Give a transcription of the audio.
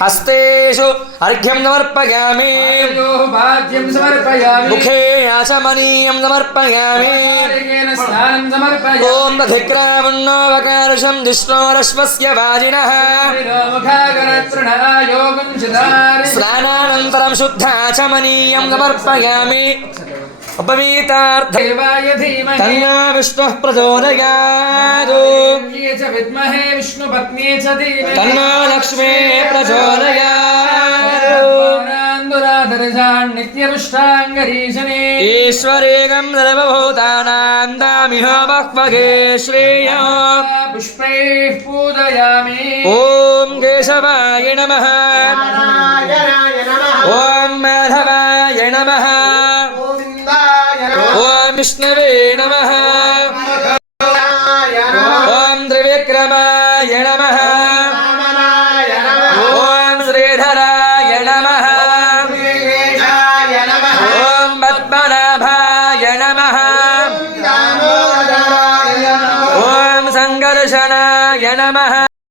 हस्तेषु अर्घ्यं समर्पयामि मुखे आचमनीयं समर्पयामि ॐ दधिक्रावन्नोऽवकारुषं जिष्णोरश्वस्य वाजिनः स्नानानन्तरं शुद्धाचमनीयं समर्पयामि उपवीतार्थदेवाय धीमहि तन्नो विष्णुः प्रचोदयात् विद्महे विष्णुपत्न्यै च धीमहि तन्नो लक्ष्मीः प्रचोदयात् नित्यपुष्टाङ्गरीशने ईश्वरेकं सर्वभूतानां दामिह बह्वगे श्रेयो पुष्पैः पूजयामि ॐ केशवाय नमः ॐ माधवाय नमः ॐ विष्णवे नमः ॐ त्रिविक्रमाय नमः ॐ श्रीधराय नमः ॐ पद्मनाभाय नमः ॐ सङ्कर्षणाय नमः।